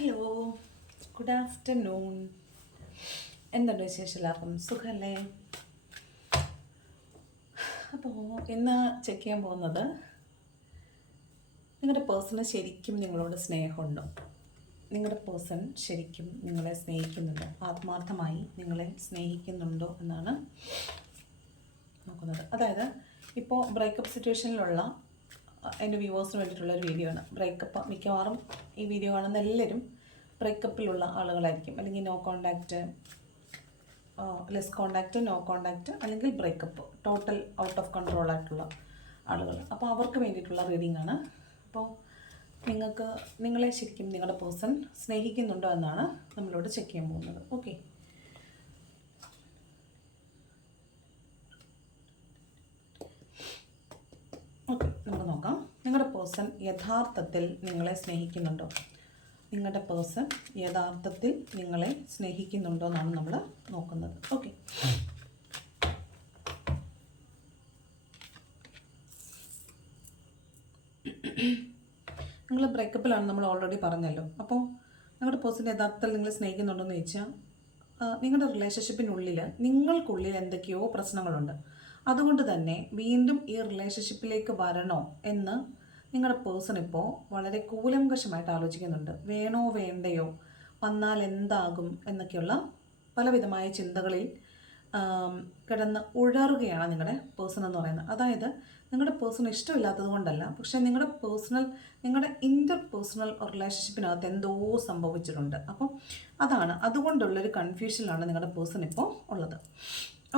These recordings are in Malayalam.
Hello, good afternoon. എന്തുണ്ട് വിശേഷം? എല്ലാവർക്കും സുഖമല്ലേ? അപ്പോൾ ഇന്ന് ചെക്ക് ചെയ്യാൻ പോകുന്നത് നിങ്ങളുടെ പേഴ്സണ് ശരിക്കും നിങ്ങളോട് സ്നേഹമുണ്ടോ? നിങ്ങളുടെ പേഴ്സൺ ശരിക്കും നിങ്ങളെ സ്നേഹിക്കുന്നുണ്ടോ? ആത്മാർത്ഥമായി നിങ്ങളെ സ്നേഹിക്കുന്നുണ്ടോ എന്നാണ് നോക്കുന്നത്. അതായത് ഇപ്പോൾ ബ്രേക്കപ്പ് സിറ്റുവേഷനിലുള്ള എൻ്റെ വ്യൂവേഴ്സിന് വേണ്ടിയിട്ടുള്ളൊരു വീഡിയോ ആണ്. ബ്രേക്കപ്പ് മിക്കവാറും ഈ വീഡിയോ കാണുന്ന എല്ലാവരും ബ്രേക്കപ്പിലുള്ള ആളുകളായിരിക്കും, അല്ലെങ്കിൽ no contact, less contact, no contact, അല്ലെങ്കിൽ breakup, total out of control ആയിട്ടുള്ള ആളുകൾ. അപ്പോൾ അവർക്ക് വേണ്ടിയിട്ടുള്ള റീഡിംഗ് ആണ്. അപ്പോൾ നിങ്ങളെ ശരിക്കും നിങ്ങളുടെ പേഴ്സൺ സ്നേഹിക്കുന്നുണ്ടോ എന്നാണ് നമ്മളോട് ചെക്ക് ചെയ്യാൻ പോകുന്നത്. ഓക്കെ, നമുക്ക് നോക്കാം. നിങ്ങളുടെ പേഴ്സൺ യഥാർത്ഥത്തിൽ നിങ്ങളെ സ്നേഹിക്കുന്നുണ്ടോ? നിങ്ങളുടെ പേഴ്സൺ യഥാർത്ഥത്തിൽ നിങ്ങളെ സ്നേഹിക്കുന്നുണ്ടോ എന്നാണ് നമ്മൾ നോക്കുന്നത്. ഓക്കെ, നിങ്ങൾ ബ്രേക്കപ്പിലാണ് നമ്മൾ ഓൾറെഡി പറഞ്ഞല്ലോ. അപ്പോൾ നിങ്ങളുടെ പേഴ്സൺ യഥാർത്ഥത്തിൽ നിങ്ങളെ സ്നേഹിക്കുന്നുണ്ടോ എന്ന് ചോദിച്ചാൽ, നിങ്ങളുടെ റിലേഷൻഷിപ്പിനുള്ളിൽ നിങ്ങൾക്കുള്ളിൽ എന്തൊക്കെയോ പ്രശ്നങ്ങളുണ്ട്. അതുകൊണ്ട് തന്നെ വീണ്ടും ഈ റിലേഷൻഷിപ്പിലേക്ക് വരണോ എന്ന് നിങ്ങളുടെ പേഴ്സൺ ഇപ്പോൾ വളരെ കൂലങ്കഷമായിട്ട് ആലോചിക്കുന്നുണ്ട്. വേണോ വേണ്ടയോ, വന്നാൽ എന്താകും എന്നൊക്കെയുള്ള പലവിധമായ ചിന്തകളിൽ കിടന്ന് ഉഴറുകയാണ് നിങ്ങളുടെ പേഴ്സൺ എന്ന് പറയുന്നത്. അതായത് നിങ്ങളുടെ പേഴ്സൺ ഇഷ്ടമില്ലാത്തത് കൊണ്ടല്ല, പക്ഷേ നിങ്ങളുടെ ഇൻ്റർ പേഴ്സണൽ റിലേഷൻഷിപ്പിനകത്ത് എന്തോ സംഭവിച്ചിട്ടുണ്ട്. അപ്പം അതുകൊണ്ടുള്ളൊരു കൺഫ്യൂഷനിലാണ് നിങ്ങളുടെ പേഴ്സൺ ഇപ്പോൾ ഉള്ളത്.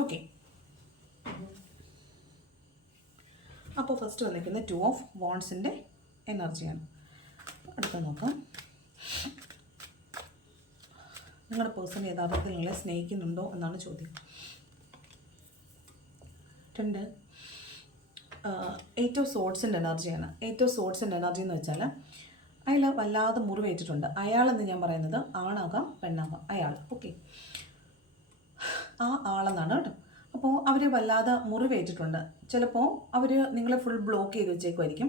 ഓക്കെ, അപ്പോൾ ഫസ്റ്റ് വന്നിരിക്കുന്നത് 2 ഓഫ് വാണ്ട്സിൻ്റെ എനർജിയാണ്. അടുത്ത നോക്കാം. നിങ്ങളുടെ പേഴ്സൺ യഥാർത്ഥത്തിൽ നിങ്ങളെ സ്നേഹിക്കുന്നുണ്ടോ എന്നാണ് ചോദ്യം. 2 8 ഓഫ് സോഡ്സിൻ്റെ എനർജിയാണ്. 8 ഓഫ് സോഡ്സിൻ്റെ എനർജി എന്ന് വെച്ചാൽ അയാൾ വല്ലാതെ മുറിവേറ്റിട്ടുണ്ട്. അയാളെന്ന് ഞാൻ പറയുന്നത് ആണാകാം പെണ്ണാകാം, അയാൾ. ഓക്കെ, ആ ആളെന്നാണ് കേട്ടോ. അപ്പോൾ അവർ വല്ലാതെ മുറിവേറ്റിട്ടുണ്ട്. ചിലപ്പോൾ അവർ നിങ്ങളെ ഫുൾ ബ്ലോക്ക് ചെയ്ത് വെച്ചേക്കുമായിരിക്കും.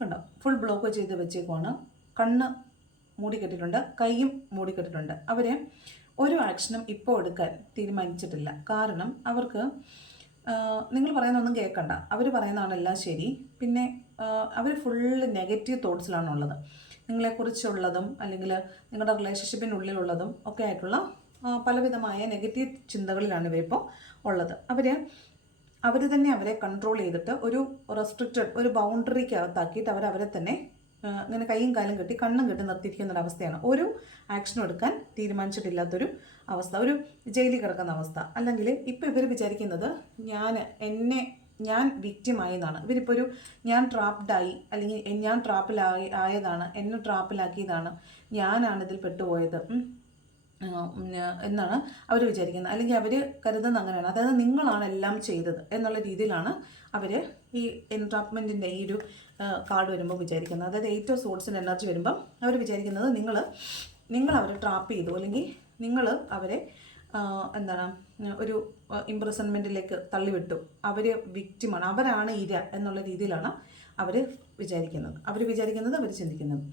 കണ്ടോ, ഫുൾ ബ്ലോക്ക് ചെയ്ത് വെച്ചേക്കുവാണ്. കണ്ണ് മൂടിക്കെട്ടിട്ടുണ്ട്, കൈയും മൂടിക്കെട്ടിട്ടുണ്ട്. അവർ ഒരു ആക്ഷനും ഇപ്പോൾ എടുക്കാൻ തീരുമാനിച്ചിട്ടില്ല. കാരണം അവർക്ക് നിങ്ങൾ പറയുന്നൊന്നും കേൾക്കണ്ട, അവർ പറയുന്നതാണെല്ലാം ശരി. പിന്നെ അവർ ഫുള്ള് നെഗറ്റീവ് തോട്ട്സിലാണുള്ളത്. നിങ്ങളെക്കുറിച്ചുള്ളതും അല്ലെങ്കിൽ നിങ്ങളുടെ റിലേഷൻഷിപ്പിനുള്ളിലുള്ളതും ഒക്കെ ആയിട്ടുള്ള പലവിധമായ നെഗറ്റീവ് ചിന്തകളിലാണ് ഇവരിപ്പോൾ ഉള്ളത്. അവർ തന്നെ അവരെ കൺട്രോൾ ചെയ്തിട്ട് ഒരു റെസ്ട്രിക്റ്റഡ് ഒരു ബൗണ്ടറിക്കകത്താക്കിയിട്ട് അവരെ തന്നെ ഇങ്ങനെ കൈയും കാലും കെട്ടി കണ്ണും കെട്ടി നിർത്തിയിരിക്കുന്നൊരവസ്ഥയാണ്. ഒരു ആക്ഷനും എടുക്കാൻ തീരുമാനിച്ചിട്ടില്ലാത്തൊരു അവസ്ഥ, ഒരു ജയിലിൽ കിടക്കുന്ന അവസ്ഥ. അല്ലെങ്കിൽ ഇപ്പോൾ ഇവർ വിചാരിക്കുന്നത് ഞാൻ വിക്റ്റിമായി എന്നാണ്. ഇവരിപ്പോൾ ഞാൻ ട്രാപ്ഡായി, അല്ലെങ്കിൽ ഞാൻ ആയതാണ്, എന്നെ ട്രാപ്പിലാക്കിയതാണ്, ഞാനാണിതിൽ പെട്ടുപോയത് എന്നാണ് അവർ വിചാരിക്കുന്നത്. അല്ലെങ്കിൽ അവർ കരുതുന്നത് അങ്ങനെയാണ്. അതായത് നിങ്ങളാണ് എല്ലാം ചെയ്തത് എന്നുള്ള രീതിയിലാണ് അവർ ഈ എൻട്രാപ്മെൻറ്റിൻ്റെ ഈ ഒരു കാർഡ് വരുമ്പോൾ വിചാരിക്കുന്നത്. അതായത് 8 ഓഫ് സോഡ്സിൻ്റെ എനർജി വരുമ്പം അവർ വിചാരിക്കുന്നത് നിങ്ങൾ അവരെ ട്രാപ്പ് ചെയ്തു, അല്ലെങ്കിൽ നിങ്ങൾ അവരെ ഒരു ഇംപ്രസൺമെൻറ്റിലേക്ക് തള്ളിവിട്ടു, അവർ വിക്റ്റിമാണ്, അവരാണ് ഇര എന്നുള്ള രീതിയിലാണ് അവർ വിചാരിക്കുന്നത്. അവർ ചിന്തിക്കുന്നത്.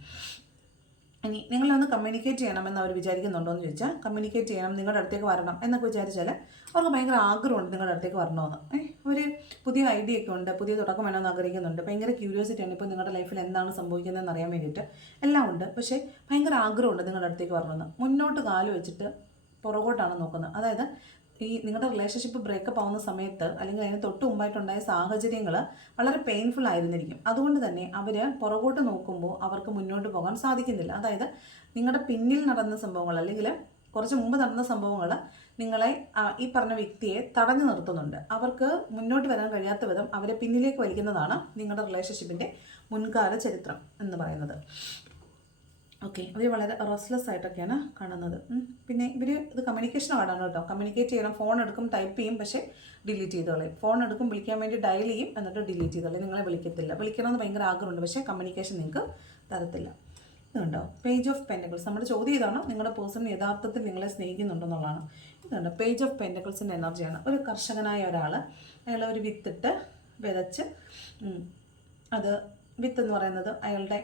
ഇനി നിങ്ങളൊന്ന് കമ്മ്യൂണിക്കേറ്റ് ചെയ്യണമെന്ന് അവർ വിചാരിക്കുന്നുണ്ടോ എന്ന് ചോദിച്ചാൽ, കമ്മ്യൂണിക്കേറ്റ് ചെയ്യണം, നിങ്ങളുടെ അടുത്തേക്ക് വരണം എന്നൊക്കെ വിചാരിച്ചാൽ അവർക്ക് ഭയങ്കര ആഗ്രഹമുണ്ട് നിങ്ങളുടെ അടുത്തേക്ക് വരണമെന്ന്. ഒരു പുതിയ ഐഡിയ ഒക്കെ ഉണ്ട്, പുതിയ തുടക്കം വേണമെന്ന് ആഗ്രഹിക്കുന്നുണ്ട്. ഭയങ്കര ക്യൂരിയോസിറ്റിയാണ് ഇപ്പോൾ നിങ്ങളുടെ ലൈഫിൽ എന്താണ് സംഭവിക്കുന്നതെന്ന് അറിയാൻ വേണ്ടിയിട്ട്. എല്ലാം ഉണ്ട്, പക്ഷേ ഭയങ്കര ആഗ്രഹമുണ്ട് നിങ്ങളുടെ അടുത്തേക്ക് വരണമെന്ന്. മുന്നോട്ട് കാല് വെച്ചിട്ട് പുറകോട്ടാണ് നോക്കുന്നത്. അതായത് ഈ നിങ്ങളുടെ റിലേഷൻഷിപ്പ് ബ്രേക്കപ്പ് ആവുന്ന സമയത്ത്, അല്ലെങ്കിൽ അതിന് തൊട്ട് മുമ്പായിട്ടുണ്ടായ സാഹചര്യങ്ങൾ വളരെ പെയിൻഫുൾ ആയിരുന്നിരിക്കും. അതുകൊണ്ട് തന്നെ അവർ പുറകോട്ട് നോക്കുമ്പോൾ അവർക്ക് മുന്നോട്ട് പോകാൻ സാധിക്കുന്നില്ല. അതായത് നിങ്ങളുടെ പിന്നിൽ നടന്ന സംഭവങ്ങൾ, അല്ലെങ്കിൽ കുറച്ച് മുമ്പ് നടന്ന സംഭവങ്ങൾ നിങ്ങളെ ഈ പറഞ്ഞ വ്യക്തിയെ തടഞ്ഞു നിർത്തുന്നുണ്ട്. അവർക്ക് മുന്നോട്ട് വരാൻ കഴിയാത്ത വിധം അവരെ പിന്നിലേക്ക് വലിക്കുന്നതാണ് നിങ്ങളുടെ റിലേഷൻഷിപ്പിൻ്റെ മുൻകാല ചരിത്രം എന്ന് പറയുന്നത്. ഓക്കെ, അവർ വളരെ റെസ്റ്റ്ലെസ് ആയിട്ടൊക്കെയാണ് കാണുന്നത്. പിന്നെ ഇത് കമ്മ്യൂണിക്കേഷൻ കാർഡാണ് കേട്ടോ. കമ്മ്യൂണിക്കേറ്റ് ചെയ്യണം, ഫോൺ എടുക്കും, ടൈപ്പ് ചെയ്യും, പക്ഷേ ഡിലീറ്റ് ചെയ്ത് കളയും. ഫോൺ എടുക്കും, വിളിക്കാൻ വേണ്ടി ഡയൽ ചെയ്യും, എന്നിട്ട് ഡിലീറ്റ് ചെയ്ത് കളയും. നിങ്ങളെ വിളിക്കത്തില്ല. വിളിക്കണമെന്ന് ഭയങ്കര ആഗ്രഹമുണ്ട്, പക്ഷേ കമ്മ്യൂണിക്കേഷൻ നിങ്ങൾക്ക് തരത്തില്ല. ഇതുണ്ടോ, പേജ് ഓഫ് പെൻറ്റക്കിൾസ്. നമ്മുടെ ചോദ്യം ഇതാണ്, നിങ്ങളുടെ പേഴ്സൺ യഥാർത്ഥത്തിൽ നിങ്ങളെ സ്നേഹിക്കുന്നുണ്ടെന്നുള്ളതാണ്. ഇതുണ്ട്, പേജ് ഓഫ് പെൻറ്റക്കിൾസിൻ്റെ എനർജിയാണ്. ഒരു കർഷകനായ ഒരാൾ, അയാൾ ഒരു വിത്തിട്ട് വിതച്ച്, അത് വിത്ത് എന്ന് പറയുന്നത് അയാളുടെ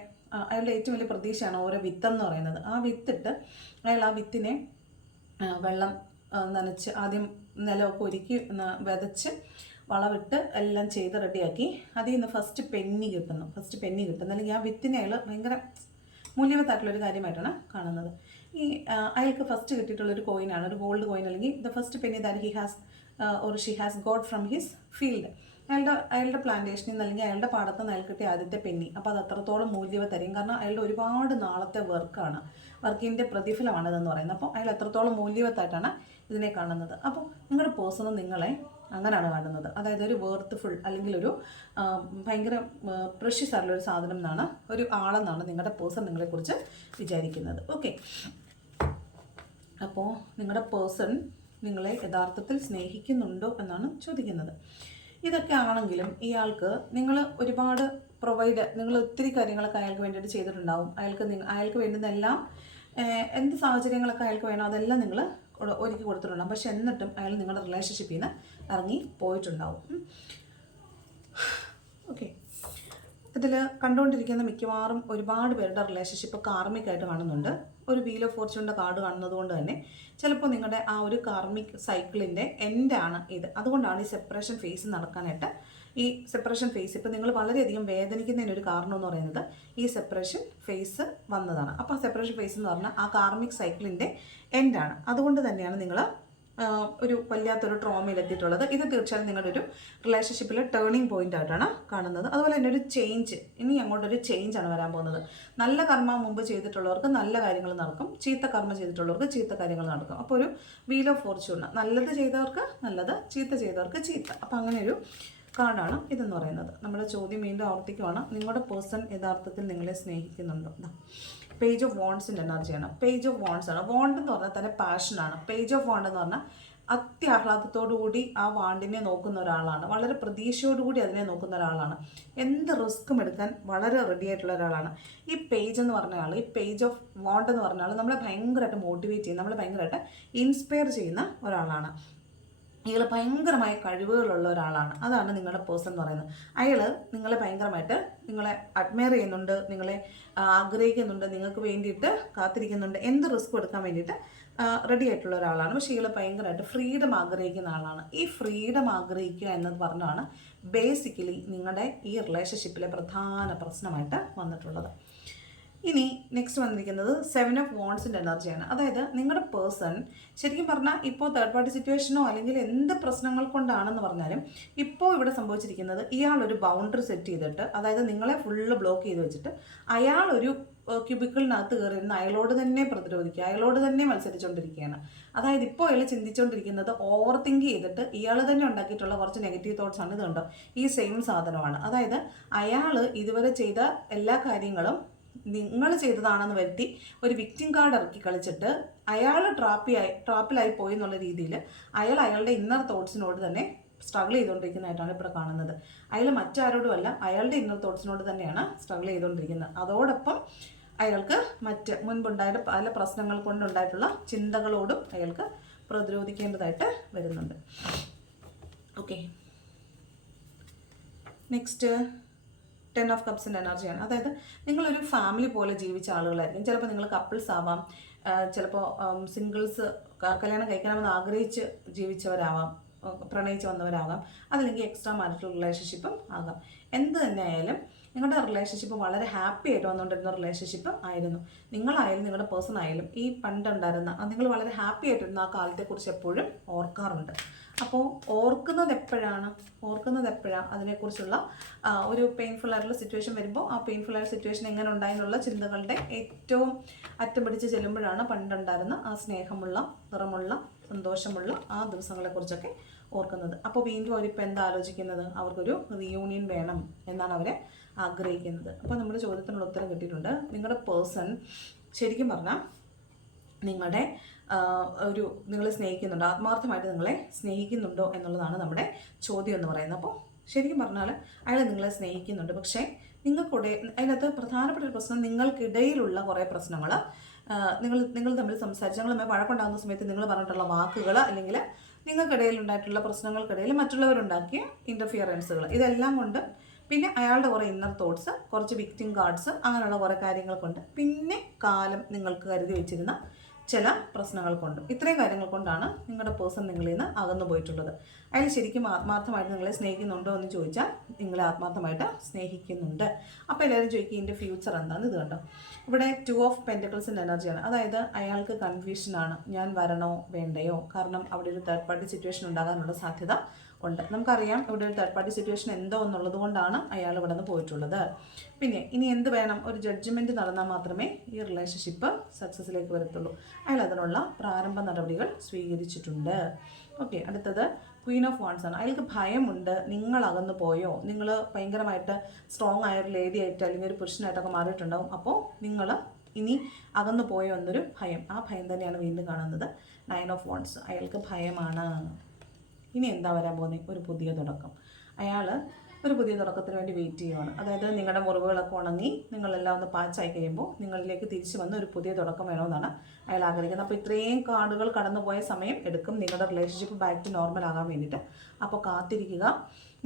അയാളുടെ ഏറ്റവും വലിയ പ്രതീക്ഷയാണ് ഓരോ വിത്തെന്ന് പറയുന്നത്. ആ വിത്തിട്ട് അയാൾ ആ വിത്തിനെ വെള്ളം നനച്ച് ആദ്യം നിലമൊക്കെ ഒരുക്കി വിതച്ച് വളവിട്ട് എല്ലാം ചെയ്ത് റെഡിയാക്കി അതിൽ നിന്ന് ഫസ്റ്റ് പെന്നി കിട്ടുന്നു. അല്ലെങ്കിൽ ആ വിത്തിനെ അയാൾ ഭയങ്കര മൂല്യവത്തായിട്ടുള്ളൊരു കാര്യമായിട്ടാണ് കാണുന്നത്. ഈ അയാൾക്ക് ഫസ്റ്റ് കിട്ടിയിട്ടുള്ളൊരു കോയിനാണ്, ഒരു ഗോൾഡ് കോയിൻ, അല്ലെങ്കിൽ the first Penny that he has or she has got from his field. അയാളുടെ പ്ലാന്റേഷനിൽ നിന്ന് അല്ലെങ്കിൽ അയാളുടെ പാടത്ത് നിന്ന് അയാൾ കിട്ടിയ ആദ്യത്തെ പെന്നി. അപ്പോൾ അത് അത്രത്തോളം മൂല്യവത്തായിരിക്കും. കാരണം അയാളുടെ ഒരുപാട് നാളത്തെ വർക്കിൻ്റെ പ്രതിഫലമാണിതെന്ന് പറയുന്നത്. അപ്പോൾ അയാൾ എത്രത്തോളം മൂല്യവത്തായിട്ടാണ് ഇതിനെ കാണുന്നത്. അപ്പോൾ നിങ്ങളുടെ പേഴ്സൺ നിങ്ങളെ അങ്ങനെയാണ് കാണുന്നത്. അതായത് ഒരു വേർത്ത്ഫുൾ അല്ലെങ്കിൽ ഒരു ഭയങ്കര പ്രഷ്യസ് ആയിട്ടുള്ള ഒരു സാധനം എന്നാണ്, ഒരു ആളെന്നാണ് നിങ്ങളുടെ പേഴ്സൺ നിങ്ങളെക്കുറിച്ച് വിചാരിക്കുന്നത്. ഓക്കെ, അപ്പോൾ നിങ്ങളുടെ പേഴ്സൺ നിങ്ങളെ യഥാർത്ഥത്തിൽ സ്നേഹിക്കുന്നുണ്ടോ എന്നാണ് ചോദിക്കുന്നത്. ഇതൊക്കെ ആണെങ്കിലും ഇയാൾക്ക് നിങ്ങൾ ഒരുപാട് നിങ്ങൾ ഒത്തിരി കാര്യങ്ങളൊക്കെ അയാൾക്ക് വേണ്ടിയിട്ട് ചെയ്തിട്ടുണ്ടാവും. അയാൾക്ക് വേണ്ടുന്ന എല്ലാം എന്ത് സാഹചര്യങ്ങളൊക്കെ അയാൾക്ക് വേണോ അതെല്ലാം നിങ്ങൾ ഒരുക്കി കൊടുത്തിട്ടുണ്ടാകും. പക്ഷെ എന്നിട്ടും അയാൾ നിങ്ങളുടെ റിലേഷൻഷിപ്പിൽ നിന്ന് ഇറങ്ങി പോയിട്ടുണ്ടാവും. ഓക്കെ, ഇതിൽ കണ്ടുകൊണ്ടിരിക്കുന്ന മിക്കവാറും ഒരുപാട് പേരുടെ റിലേഷൻഷിപ്പ് കാർമിക്കായിട്ട് കാണുന്നുണ്ട്. ഒരു വീൽ ഓഫ് ഫോർച്യൂണിൻ്റെ കാർഡ് കാണുന്നത് കൊണ്ട് തന്നെ ചിലപ്പോൾ നിങ്ങളുടെ ആ ഒരു കാർമിക് സൈക്കിളിൻ്റെ എൻഡാണ് ഇത്. അതുകൊണ്ടാണ് ഈ സെപ്പറേഷൻ ഫേസ് നടക്കാനായിട്ട്, ഈ സെപ്പറേഷൻ ഫേസ് ഇപ്പോൾ നിങ്ങൾ വളരെയധികം വേദനിക്കുന്നതിനൊരു കാരണം എന്ന് പറയുന്നത് ഈ സെപ്പറേഷൻ ഫേസ് വന്നതാണ്. അപ്പോൾ ആ സെപ്പറേഷൻ ഫേസ് എന്ന് പറഞ്ഞാൽ ആ കാർമിക് സൈക്കിളിൻ്റെ എൻഡാണ്. അതുകൊണ്ട് തന്നെയാണ് നിങ്ങൾ ഒരു വല്ലാത്തൊരു ട്രോമയിലെത്തിയിട്ടുള്ളത്. ഇത് തീർച്ചയായും നിങ്ങളുടെ ഒരു റിലേഷൻഷിപ്പിലെ ടേണിംഗ് പോയിന്റ് ആയിട്ടാണ് കാണുന്നത്. അതുപോലെ തന്നെ ഒരു ചേഞ്ച്, ഇനി അങ്ങോട്ടൊരു ചേഞ്ചാണ് വരാൻ പോകുന്നത്. നല്ല കർമ്മം മുമ്പ് ചെയ്തിട്ടുള്ളവർക്ക് നല്ല കാര്യങ്ങൾ നടക്കും, ചീത്ത കർമ്മം ചെയ്തിട്ടുള്ളവർക്ക് ചീത്ത കാര്യങ്ങൾ നടക്കും. അപ്പോൾ ഒരു വീൽ ഓഫ് ഫോർച്യൂൺ, നല്ലത് ചെയ്തവർക്ക് നല്ലത്, ചീത്ത ചെയ്തവർക്ക് ചീത്ത. അപ്പോൾ അങ്ങനെ ഒരു കാർഡാണ് ഇതെന്ന് പറയുന്നത്. നമ്മുടെ ചോദ്യം വീണ്ടും ആവർത്തിക്കുവാണ്, നിങ്ങളുടെ പേഴ്സൺ യഥാർത്ഥത്തിൽ നിങ്ങളെ സ്നേഹിക്കുന്നുണ്ടോ? പേജ് ഓഫ് വാണ്ട്സിൻ്റെ എനർജിയാണ്. പേജ് ഓഫ് വാണ്ട്സ് ആണ്. വാണ്ട് എന്ന് പറഞ്ഞാൽ തന്നെ പാഷനാണ്. പേജ് ഓഫ് വാണ്ട് എന്ന് പറഞ്ഞാൽ അത്യാഹ്ലാദത്തോടുകൂടി ആ വാണ്ടിനെ നോക്കുന്ന ഒരാളാണ്. വളരെ പ്രതീക്ഷയോടുകൂടി അതിനെ നോക്കുന്ന ഒരാളാണ്. എന്ത് റിസ്ക്കും എടുക്കാൻ വളരെ റെഡി ആയിട്ടുള്ള ഒരാളാണ്. ഈ പേജ് എന്ന് പറഞ്ഞ ആൾ, ഈ പേജ് ഓഫ് വാണ്ട് എന്ന് പറഞ്ഞ ആൾ നമ്മളെ ഭയങ്കരമായിട്ട് മോട്ടിവേറ്റ് ചെയ്യുന്ന, നമ്മളെ ഭയങ്കരമായിട്ട് ഇൻസ്പയർ ചെയ്യുന്ന ഒരാളാണ്. ഇയാൾ ഭയങ്കരമായ കഴിവുകളുള്ള ഒരാളാണ്. അതാണ് നിങ്ങളുടെ പേഴ്സൺ എന്ന് പറയുന്നത്. അയാൾ നിങ്ങളെ ഭയങ്കരമായിട്ട് അഡ്മയർ ചെയ്യുന്നുണ്ട്, നിങ്ങളെ ആഗ്രഹിക്കുന്നുണ്ട്, നിങ്ങൾക്ക് വേണ്ടിയിട്ട് കാത്തിരിക്കുന്നുണ്ട്, എന്ത് റിസ്ക് എടുക്കാൻ വേണ്ടിയിട്ട് റെഡി ആയിട്ടുള്ള ഒരാളാണ്. പക്ഷേ ഇയാൾ ഭയങ്കരമായിട്ട് ഫ്രീഡം ആഗ്രഹിക്കുന്ന ആളാണ്. ഈ ഫ്രീഡം ആഗ്രഹിക്കുക എന്നത് പറഞ്ഞാണ് ബേസിക്കലി നിങ്ങളുടെ ഈ റിലേഷൻഷിപ്പിലെ പ്രധാന പ്രശ്നമായിട്ട് വന്നിട്ടുള്ളത്. ഇനി നെക്സ്റ്റ് വന്നിരിക്കുന്നത് 7 ഓഫ് വാണ്ട്സിൻ്റെ എനർജിയാണ്. അതായത് നിങ്ങളുടെ പേഴ്സൺ ശരിക്കും പറഞ്ഞാൽ ഇപ്പോൾ തേർഡ് പാർട്ടി സിറ്റുവേഷനോ അല്ലെങ്കിൽ എന്ത് പ്രശ്നങ്ങൾ കൊണ്ടാണെന്ന് പറഞ്ഞാലും ഇപ്പോൾ ഇവിടെ സംഭവിച്ചിരിക്കുന്നത് ഇയാളൊരു ബൗണ്ടറി സെറ്റ് ചെയ്തിട്ട്, അതായത് നിങ്ങളെ ഫുള്ള് ബ്ലോക്ക് ചെയ്ത് വെച്ചിട്ട് അയാളൊരു ക്യൂബിക്കിളിനകത്ത് കയറിയിരുന്ന് അയാളോട് തന്നെ പ്രതിരോധിക്കുക, അയാളോട് തന്നെ മത്സരിച്ചുകൊണ്ടിരിക്കുകയാണ്. അതായത് ഇപ്പോൾ അയാൾ ചിന്തിച്ചുകൊണ്ടിരിക്കുന്നത് ഓവർ തിങ്ക് ചെയ്തിട്ട് ഇയാൾ തന്നെ ഉണ്ടാക്കിയിട്ടുള്ള കുറച്ച് നെഗറ്റീവ് തോട്ട്സ് ആണ്. ഇതുണ്ടോ, ഈ സെയിം സാധനമാണ്. അതായത് അയാൾ ഇതുവരെ ചെയ്ത എല്ലാ കാര്യങ്ങളും നിങ്ങൾ ചെയ്തതാണെന്ന് വരുത്തി ഒരു വിക്ടിം കാർഡ് ഇറക്കി കളിച്ചിട്ട് അയാൾ ട്രാപ്പിലായി പോയി എന്നുള്ള രീതിയിൽ അയാളുടെ ഇന്നർ തോട്ട്സിനോട് തന്നെ സ്ട്രഗിൾ ചെയ്തുകൊണ്ടിരിക്കുന്നതായിട്ടാണ് ഇവിടെ കാണുന്നത്. അയാൾ മറ്റാരോടുമല്ല, അയാളുടെ ഇന്നർ തോട്ട്സിനോട് തന്നെയാണ് സ്ട്രഗിൾ ചെയ്തുകൊണ്ടിരിക്കുന്നത്. അതോടൊപ്പം അയാൾക്ക് മുൻപുണ്ടായ പല പ്രശ്നങ്ങൾ കൊണ്ടുണ്ടായിട്ടുള്ള ചിന്തകളോടും അയാൾക്ക് പ്രതിരോധിക്കേണ്ടതായിട്ട് വരുന്നുണ്ട്. ഓക്കെ, നെക്സ്റ്റ് 10 ഓഫ് കപ്സിൻ്റെ എനർജിയാണ്. അതായത് നിങ്ങളൊരു ഫാമിലി പോലെ ജീവിച്ച ആളുകളായിരിക്കും. ചിലപ്പോൾ നിങ്ങൾ കപ്പിൾസ് ആവാം, ചിലപ്പോൾ സിംഗിൾസ്, കല്യാണം കഴിക്കണമെന്ന് ആഗ്രഹിച്ച് ജീവിച്ചവരാവാം, പ്രണയിച്ച് വന്നവരാകാം, അതല്ലെങ്കിൽ എക്സ്ട്രാ മാരിറ്റൽ റിലേഷൻഷിപ്പും ആകാം. എന്ത് തന്നെ ആയാലും നിങ്ങളുടെ റിലേഷൻഷിപ്പ് വളരെ ഹാപ്പി ആയിട്ട് വന്നുകൊണ്ടിരുന്ന റിലേഷൻഷിപ്പ് ആയിരുന്നു. നിങ്ങളായാലും നിങ്ങളുടെ പേഴ്സൺ ആയാലും ഈ പണ്ടുണ്ടായിരുന്ന നിങ്ങൾ വളരെ ഹാപ്പി ആയിട്ടിരുന്ന ആ കാലത്തെക്കുറിച്ച് എപ്പോഴും ഓർക്കാറുണ്ട്. അപ്പോൾ ഓർക്കുന്നത് എപ്പോഴാണ് അതിനെക്കുറിച്ചുള്ള ഒരു പെയിൻഫുൾ ആയിട്ടുള്ള സിറ്റുവേഷൻ വരുമ്പോൾ ആ പെയിൻഫുൾ ആയിട്ടുള്ള സിറ്റുവേഷൻ എങ്ങനെ ഉണ്ടായെന്നുള്ള ചിന്തകളുടെ ഏറ്റവും അറ്റം പിടിച്ച് ചെല്ലുമ്പോഴാണ് പണ്ടുണ്ടായിരുന്ന ആ സ്നേഹമുള്ള, നിറമുള്ള, സന്തോഷമുള്ള ആ ദിവസങ്ങളെക്കുറിച്ചൊക്കെ ഓർക്കുന്നത്. അപ്പോൾ വീണ്ടും അവരിപ്പോൾ എന്താ ആലോചിക്കുന്നത്? അവർക്കൊരു റീയൂണിയൻ വേണം എന്നാണ് അവരെ ആഗ്രഹിക്കുന്നത്. അപ്പോൾ നമ്മുടെ ചോദ്യത്തിനുള്ള ഉത്തരം കിട്ടിയിട്ടുണ്ട്. നിങ്ങളുടെ പേഴ്സൺ ശരിക്കും പറഞ്ഞാൽ നിങ്ങളെ സ്നേഹിക്കുന്നുണ്ടോ, ആത്മാർത്ഥമായിട്ട് നിങ്ങളെ സ്നേഹിക്കുന്നുണ്ടോ എന്നുള്ളതാണ് നമ്മുടെ ചോദ്യം എന്ന് പറയുന്നത്. അപ്പോൾ ശരിക്കും പറഞ്ഞാൽ അയാൾ നിങ്ങളെ സ്നേഹിക്കുന്നുണ്ട്. പക്ഷേ നിങ്ങൾക്കിടെ അതിനകത്ത് പ്രധാനപ്പെട്ട ഒരു പ്രശ്നം, നിങ്ങൾക്കിടയിലുള്ള കുറേ പ്രശ്നങ്ങൾ, നിങ്ങൾ തമ്മിൽ സംസാരിച്ച് നിങ്ങളുമായി വഴക്കുണ്ടാകുന്ന സമയത്ത് നിങ്ങൾ പറഞ്ഞിട്ടുള്ള വാക്കുകൾ, അല്ലെങ്കിൽ നിങ്ങൾക്കിടയിൽ ഉണ്ടായിട്ടുള്ള പ്രശ്നങ്ങൾക്കിടയിൽ മറ്റുള്ളവരുണ്ടാക്കിയ ഇൻ്റർഫിയറൻസുകൾ, ഇതെല്ലാം കൊണ്ട് പിന്നെ അയാളുടെ കുറേ ഇന്നർ തോട്ട്സ്, കുറച്ച് വിക്ടിം കാർഡ്സ്, അങ്ങനെയുള്ള കുറേ കാര്യങ്ങൾ കൊണ്ട്, പിന്നെ കാലം നിങ്ങൾക്ക് കരുതി വെച്ചിരുന്ന ചില പ്രശ്നങ്ങൾ കൊണ്ടും, ഇത്രയും കാര്യങ്ങൾ കൊണ്ടാണ് നിങ്ങളുടെ പേഴ്സൺ നിങ്ങളിൽ നിന്ന് അകന്നു പോയിട്ടുള്ളത്. അയാൾ ശരിക്കും ആത്മാർത്ഥമായിട്ട് നിങ്ങളെ സ്നേഹിക്കുന്നുണ്ടോ എന്ന് ചോദിച്ചാൽ നിങ്ങളെ ആത്മാർത്ഥമായിട്ട് സ്നേഹിക്കുന്നുണ്ട്. അപ്പോൾ എല്ലാവരും ചോദിക്കും ഇതിൻ്റെ ഫ്യൂച്ചർ എന്താണെന്ന്. ഇത് കണ്ടോ, ഇവിടെ 2 ഓഫ് പെൻറ്റക്കിൾസിൻ്റെ എനർജിയാണ്. അതായത് അയാൾക്ക് കൺഫ്യൂഷനാണ്, ഞാൻ വരണോ വേണ്ടയോ, കാരണം അവിടെ ഒരു തേർഡ് പാർട്ടി സിറ്റുവേഷൻ ഉണ്ടാകാനുള്ള സാധ്യത ഉണ്ട്. നമുക്കറിയാം ഇവിടെ ഒരു തേർഡ് പാർട്ടി സിറ്റുവേഷൻ എന്തോ എന്നുള്ളത് കൊണ്ടാണ് അയാൾ ഇവിടെ നിന്ന് പോയിട്ടുള്ളത്. പിന്നെ ഇനി എന്ത് വേണം, ഒരു ജഡ്ജ്മെൻറ്റ് നടന്നാൽ മാത്രമേ ഈ റിലേഷൻഷിപ്പ് സക്സസ്സിലേക്ക് വരത്തുള്ളൂ. അയാൾ അതിനുള്ള പ്രാരംഭ നടപടികൾ സ്വീകരിച്ചിട്ടുണ്ട്. ഓക്കെ, അടുത്തത് ക്വീൻ ഓഫ് വാൺസ് ആണ്. അയാൾക്ക് ഭയമുണ്ട്, നിങ്ങൾ അകന്നു പോയോ, നിങ്ങൾ ഭയങ്കരമായിട്ട് സ്ട്രോങ് ആയ ഒരു ലേഡി ആയിട്ട് അല്ലെങ്കിൽ ഒരു പുരുഷനായിട്ടൊക്കെ മാറിയിട്ടുണ്ടാവും. അപ്പോൾ നിങ്ങൾ ഇനി അകന്നു പോയോ എന്നൊരു ഭയം, ആ ഭയം തന്നെയാണ് വീണ്ടും കാണുന്നത്. 9 ഓഫ് വാൺസ്, അയാൾക്ക് ഭയമാണ്. ഇനി എന്താ വരാൻ പോകുന്നത്, ഒരു പുതിയ തുടക്കം. അയാൾ ഒരു പുതിയ തുടക്കത്തിന് വേണ്ടി വെയിറ്റ് ചെയ്യുവാണ്. അതായത് നിങ്ങളുടെ മുറിവുകളൊക്കെ ഉണങ്ങി നിങ്ങളെല്ലാം ഒന്ന് പാച്ചായി കഴിയുമ്പോൾ നിങ്ങളിലേക്ക് തിരിച്ചു വന്ന് ഒരു പുതിയ തുടക്കം വേണമെന്നാണ് അയാൾ ആഗ്രഹിക്കുന്നത്. അപ്പോൾ ഇത്രയും കാർഡുകൾ കടന്നുപോയ സമയം എടുക്കും നിങ്ങളുടെ റിലേഷൻഷിപ്പ് ബാക്ക് ടു നോർമൽ ആകാൻ വേണ്ടിയിട്ട്. അപ്പോൾ കാത്തിരിക്കുക.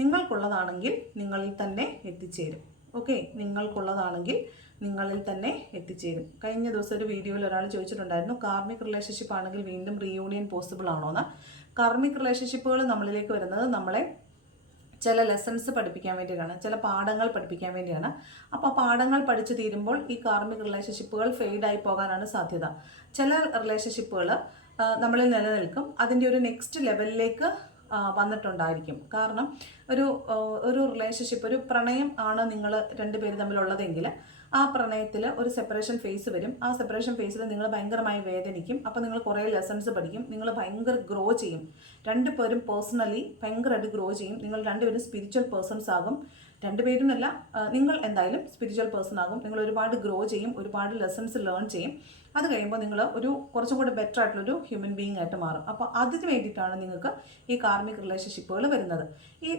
നിങ്ങൾക്കുള്ളതാണെങ്കിൽ നിങ്ങളിൽ തന്നെ എത്തിച്ചേരും. ഓക്കെ, നിങ്ങൾക്കുള്ളതാണെങ്കിൽ നിങ്ങളിൽ തന്നെ എത്തിച്ചേരും. കഴിഞ്ഞ ദിവസം ഒരു വീഡിയോയിൽ ഒരാൾ ചോദിച്ചിട്ടുണ്ടായിരുന്നു, കാർമിക് റിലേഷൻഷിപ്പ് ആണെങ്കിൽ വീണ്ടും റീയൂണിയൻ പോസിബിൾ ആണോ എന്ന്. കാർമിക് റിലേഷൻഷിപ്പുകൾ നമ്മളിലേക്ക് വരുന്നത് നമ്മളെ ചില ലെസൺസ് പഠിപ്പിക്കാൻ വേണ്ടിയിട്ടാണ്, ചില പാഠങ്ങൾ പഠിപ്പിക്കാൻ വേണ്ടിയാണ്. അപ്പോൾ ആ പാഠങ്ങൾ പഠിച്ചു തീരുമ്പോൾ ഈ കാർമിക് റിലേഷൻഷിപ്പുകൾ ഫെയ്ഡായി പോകാനാണ് സാധ്യത. ചില റിലേഷൻഷിപ്പുകൾ നമ്മളിൽ നിലനിൽക്കും, അതിൻ്റെ ഒരു നെക്സ്റ്റ് ലെവലിലേക്ക് വന്നിട്ടുണ്ടായിരിക്കും. കാരണം ഒരു റിലേഷൻഷിപ്പ്, ഒരു പ്രണയം ആണ് നിങ്ങൾ രണ്ടുപേരും തമ്മിലുള്ളതെങ്കിൽ ആ പ്രണയത്തിൽ ഒരു സെപ്പറേഷൻ ഫേസ് വരും. ആ സെപ്പറേഷൻ ഫേസിൽ നിങ്ങൾ ഭയങ്കരമായി വേദനിക്കും. അപ്പോൾ നിങ്ങൾ കുറേ ലെസൺസ് പഠിക്കും, നിങ്ങൾ ഭയങ്കര ഗ്രോ ചെയ്യും. രണ്ടുപേരും പേഴ്സണലി ഭയങ്കരമായിട്ട് ഗ്രോ ചെയ്യും. നിങ്ങൾ രണ്ടുപേരും സ്പിരിച്വൽ പേഴ്സൺസ് ആകും. രണ്ടുപേരുമല്ല, നിങ്ങൾ എന്തായാലും സ്പിരിച്വൽ പേഴ്സൺ ആകും. നിങ്ങൾ ഒരുപാട് ഗ്രോ ചെയ്യും, ഒരുപാട് ലെസൺസ് ലേൺ ചെയ്യും. അത് കഴിയുമ്പോൾ നിങ്ങൾ കുറച്ചും കൂടി ബെറ്റർ ആയിട്ടുള്ളൊരു ഹ്യൂമൻ ബീയിങ് ആയിട്ട് മാറും. അപ്പോൾ അതിന് വേണ്ടിയിട്ടാണ് നിങ്ങൾക്ക് ഈ കാർമിക് റിലേഷൻഷിപ്പുകൾ വരുന്നത്.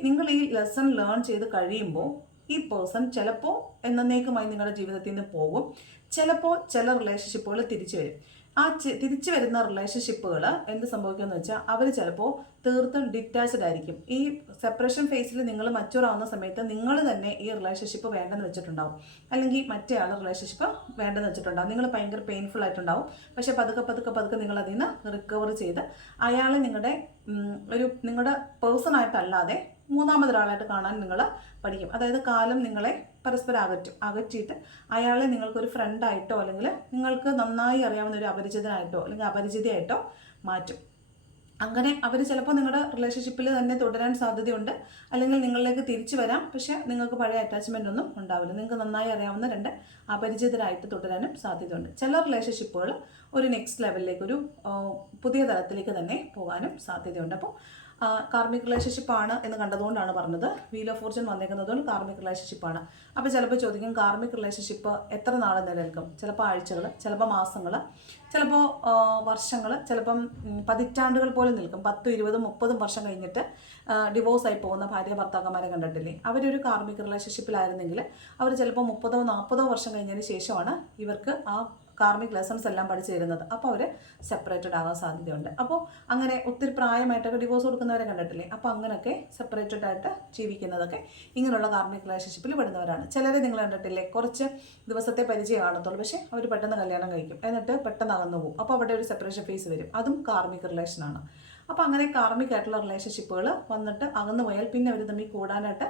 നിങ്ങൾ ഈ ലെസൺ ലേൺ ചെയ്ത് കഴിയുമ്പോൾ ഈ പേഴ്സൺ ചിലപ്പോൾ എന്നേക്കുമായി നിങ്ങളുടെ ജീവിതത്തിൽ നിന്ന് പോകും. ചിലപ്പോൾ ചില റിലേഷൻഷിപ്പുകൾ തിരിച്ചു വരും. ആ തിരിച്ചു വരുന്ന റിലേഷൻഷിപ്പുകൾ എന്ത് സംഭവിക്കുമെന്ന് വെച്ചാൽ അവർ ചിലപ്പോൾ തീർത്തും ഡിറ്റാച്ച്ഡ് ആയിരിക്കും. ഈ സെപ്പറേഷൻ ഫേസിൽ നിങ്ങൾ മച്ചുവർ ആവുന്ന സമയത്ത് നിങ്ങൾ തന്നെ ഈ റിലേഷൻഷിപ്പ് വേണ്ടെന്ന് വെച്ചിട്ടുണ്ടാവും, അല്ലെങ്കിൽ മറ്റേ ആൾ റിലേഷൻഷിപ്പ് വേണ്ടെന്ന് വെച്ചിട്ടുണ്ടാവും. നിങ്ങൾ ഭയങ്കര പെയിൻഫുൾ ആയിട്ടുണ്ടാവും. പക്ഷേ പതുക്കെ നിങ്ങൾ അതിൽ നിന്ന് റിക്കവർ ചെയ്ത് അയാളെ നിങ്ങളുടെ പേഴ്സണായിട്ടല്ലാതെ മൂന്നാമതൊരാളായിട്ട് കാണാൻ നിങ്ങൾ പഠിക്കും. അതായത് കാലം നിങ്ങളെ പരസ്പരം അകറ്റിയിട്ട് അയാളെ നിങ്ങൾക്കൊരു ഫ്രണ്ടായിട്ടോ അല്ലെങ്കിൽ നിങ്ങൾക്ക് നന്നായി അറിയാവുന്ന ഒരു അപരിചിതനായിട്ടോ അല്ലെങ്കിൽ അപരിചിതയായിട്ടോ മാറ്റും. അങ്ങനെ അവർ ചിലപ്പോൾ നിങ്ങളുടെ റിലേഷൻഷിപ്പിൽ തന്നെ തുടരാൻ സാധ്യതയുണ്ട്, അല്ലെങ്കിൽ നിങ്ങളിലേക്ക് തിരിച്ചു വരാം. പക്ഷേ നിങ്ങൾക്ക് പഴയ അറ്റാച്ച്മെൻ്റ് ഒന്നും ഉണ്ടാവില്ല. നിങ്ങൾക്ക് നന്നായി അറിയാവുന്ന രണ്ട് അപരിചിതരായിട്ട് തുടരാനും സാധ്യതയുണ്ട്. ചില റിലേഷൻഷിപ്പുകൾ ഒരു നെക്സ്റ്റ് ലെവലിലേക്ക്, ഒരു പുതിയ തലത്തിലേക്ക് തന്നെ പോകാനും സാധ്യതയുണ്ട്. അപ്പോൾ കാർമിക് റിലേഷൻഷിപ്പാണ് എന്ന് കണ്ടതുകൊണ്ടാണ് പറഞ്ഞത്. വീൽ ഓഫ് ഫോർച്യൂൺ വന്നേക്കുന്നതുകൊണ്ട് കാർമിക് റിലേഷൻഷിപ്പാണ്. അപ്പോൾ ചിലപ്പോൾ ചോദിക്കും, കാർമിക് റിലേഷൻഷിപ്പ് എത്ര നാൾ നിലനിൽക്കും? ചിലപ്പോൾ ആഴ്ചകൾ, ചിലപ്പോൾ മാസങ്ങൾ, ചിലപ്പോൾ വർഷങ്ങൾ, ചിലപ്പം പതിറ്റാണ്ടുകൾ പോലും നിൽക്കും. 10, 20, 30 വർഷം കഴിഞ്ഞിട്ട് ഡിവോഴ്സായി പോകുന്ന ഭാര്യ ഭർത്താക്കന്മാരെ കണ്ടിട്ടില്ലേ? അവരൊരു കാർമിക് റിലേഷൻഷിപ്പിലായിരുന്നെങ്കിൽ അവർ ചിലപ്പോൾ 30, 40 വർഷം കഴിഞ്ഞതിന് ശേഷമാണ് ഇവർക്ക് ആ കാർമിക് ലെസൺസ് എല്ലാം പഠിച്ചു തരുന്നത്. അപ്പോൾ അവർ സെപ്പറേറ്റഡ് ആകാൻ സാധ്യതയുണ്ട്. അപ്പോൾ അങ്ങനെ ഒത്തിരി പ്രായമായിട്ടൊക്കെ ഡിവോഴ്സ് കൊടുക്കുന്നവരെ കണ്ടിട്ടില്ലേ? അപ്പോൾ അങ്ങനെയൊക്കെ സെപ്പറേറ്റഡ് ആയിട്ട് ജീവിക്കുന്നതൊക്കെ ഇങ്ങനെയുള്ള കാർമിക് റിലേഷൻഷിപ്പിൽ പെടുന്നവരാണ്. ചിലരെ നിങ്ങൾ കണ്ടിട്ടില്ലേ, കുറച്ച് ദിവസത്തെ പരിചയം കാണത്തുള്ളൂ, പക്ഷേ അവർ പെട്ടെന്ന് കല്യാണം കഴിക്കും, എന്നിട്ട് പെട്ടെന്ന് അകന്നു പോകും. അപ്പോൾ അവിടെ ഒരു സെപ്പറേഷൻ ഫേസ് വരും. അതും കാർമിക് റിലേഷനാണ്. അപ്പോൾ അങ്ങനെ കാർമിക് ആയിട്ടുള്ള റിലേഷൻഷിപ്പുകൾ വന്നിട്ട് അകന്നു പോയാൽ പിന്നെ അവർ തമ്മിൽ കൂടാനായിട്ട്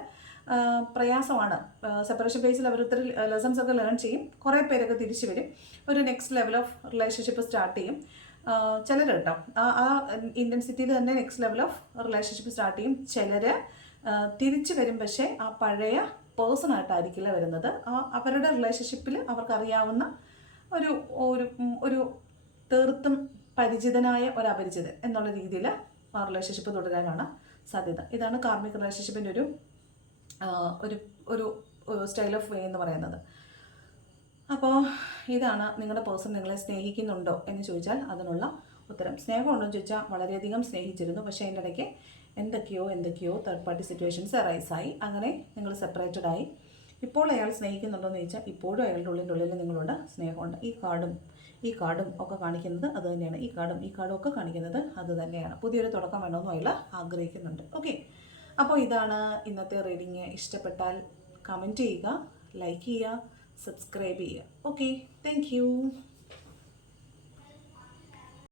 പ്രയാസമാണ്. സെപ്പറേഷൻ ഫേസിൽ അവർ ഒത്തിരി ലെസൺസ് ഒക്കെ ലേൺ ചെയ്യും. കുറേ പേരൊക്കെ തിരിച്ചു വരും, ഒരു next level of relationship start ചെയ്യും. ചിലർ കേട്ടോ ആ ഇൻറ്റൻസിറ്റിയിൽ തന്നെ next level of relationship start ചെയ്യും. ചിലർ തിരിച്ചു വരും, പക്ഷേ ആ പഴയ പേഴ്സണായിട്ടായിരിക്കില്ല വരുന്നത്. അവരുടെ റിലേഷൻഷിപ്പിൽ അവർക്കറിയാവുന്ന ഒരു ഒരു തീർത്തും പരിചിതനായ ഒരു അപരിചിതൻ എന്നുള്ള രീതിയിൽ ആ റിലേഷൻഷിപ്പ് തുടരാനാണ് സാധ്യത. ഇതാണ് കാർമിക് റിലേഷൻഷിപ്പിൻ്റെ ഒരു സ്റ്റൈൽ ഓഫ് വേ എന്ന് പറയുന്നത്. അപ്പോൾ ഇതാണ് നിങ്ങളുടെ പേഴ്സൺ നിങ്ങളെ സ്നേഹിക്കുന്നുണ്ടോ എന്ന് ചോദിച്ചാൽ അതിനുള്ള ഉത്തരം. സ്നേഹമുണ്ടോ എന്ന് ചോദിച്ചാൽ വളരെയധികം സ്നേഹിച്ചിരുന്നു, പക്ഷേ അതിൻ്റെ ഇടയ്ക്ക് എന്തൊക്കെയോ തേർഡ് പാർട്ടി സിറ്റുവേഷൻസ് അറൈസായി. അങ്ങനെ നിങ്ങൾ സെപ്പറേറ്റഡ് ആയി. ഇപ്പോൾ അയാൾ സ്നേഹിക്കുന്നുണ്ടോ എന്ന് ചോദിച്ചാൽ ഇപ്പോഴും അയാളുടെ ഉള്ളിൽ നിങ്ങളോട് സ്നേഹമുണ്ട്. ഈ കാർഡും ഒക്കെ കാണിക്കുന്നത് അത് തന്നെയാണ്. ഈ കാർഡും ഒക്കെ കാണിക്കുന്നത് അത് തന്നെയാണ്. പുതിയൊരു തുടക്കം വേണമെന്നും അയാൾ ആഗ്രഹിക്കുന്നുണ്ട്. ഓക്കെ, അപ്പോൾ ഇതാണ് ഇന്നത്തെ റീഡിങ്. ഇഷ്ടപ്പെട്ടാൽ കമൻറ്റ് ചെയ്യുക, ലൈക്ക് ചെയ്യുക, സബ്സ്ക്രൈബ് ചെയ്യുക. Okay, thank you.